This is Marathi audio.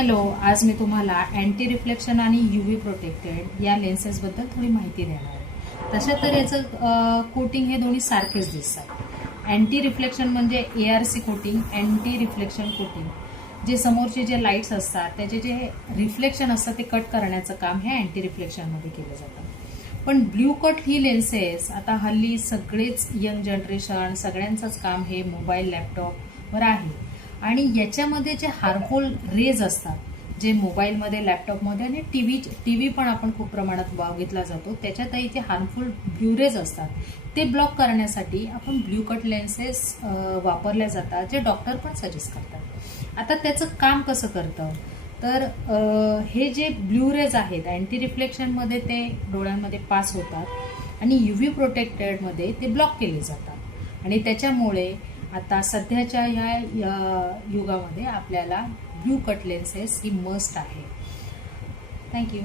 हॅलो, आज मी तुम्हाला अँटी रिफ्लेक्शन आणि यूव्ही प्रोटेक्टेड या लेन्सेसबद्दल थोडी माहिती देणार आहे. तसं तर याचं कोटिंग हे दोन्ही सारखेच दिसतात. अँटी रिफ्लेक्शन म्हणजे ARC coating, anti reflection coating. जे समोरचे जे लाईट्स असतात त्याचे जे रिफ्लेक्शन असतात ते कट करण्याचं काम हे अँटी रिफ्लेक्शनमध्ये केलं जातं. पण ब्ल्यू कट ही लेन्सेस आता हल्ली सगळेच यंग जनरेशन सगळ्यांचंच काम हे मोबाईल लॅपटॉपवर आहे आणि याच्यामध्ये जे हार्मफुल रेज असतात जे मोबाईलमध्ये लॅपटॉपमध्ये आणि टीव्ही पण आपण खूप प्रमाणात बघितला जातो त्याच्यातही जे हार्मफुल ब्ल्यू रेज असतात ते ब्लॉक करण्यासाठी आपण ब्ल्यू कट लेन्सेस वापरल्या जातात जे डॉक्टर पण सजेस्ट करतात. आता त्याचं काम कसं करतं तर हे जे ब्ल्यू रेज आहेत अँटी रिफ्लेक्शनमध्ये ते डोळ्यांमध्ये पास होतात आणि UV प्रोटेक्टेडमध्ये ते ब्लॉक केले जातात आणि त्याच्यामुळे आता सध्याच्या ह्या युगामध्ये आपल्याला blue cut lenses he must आहे. थँक्यू.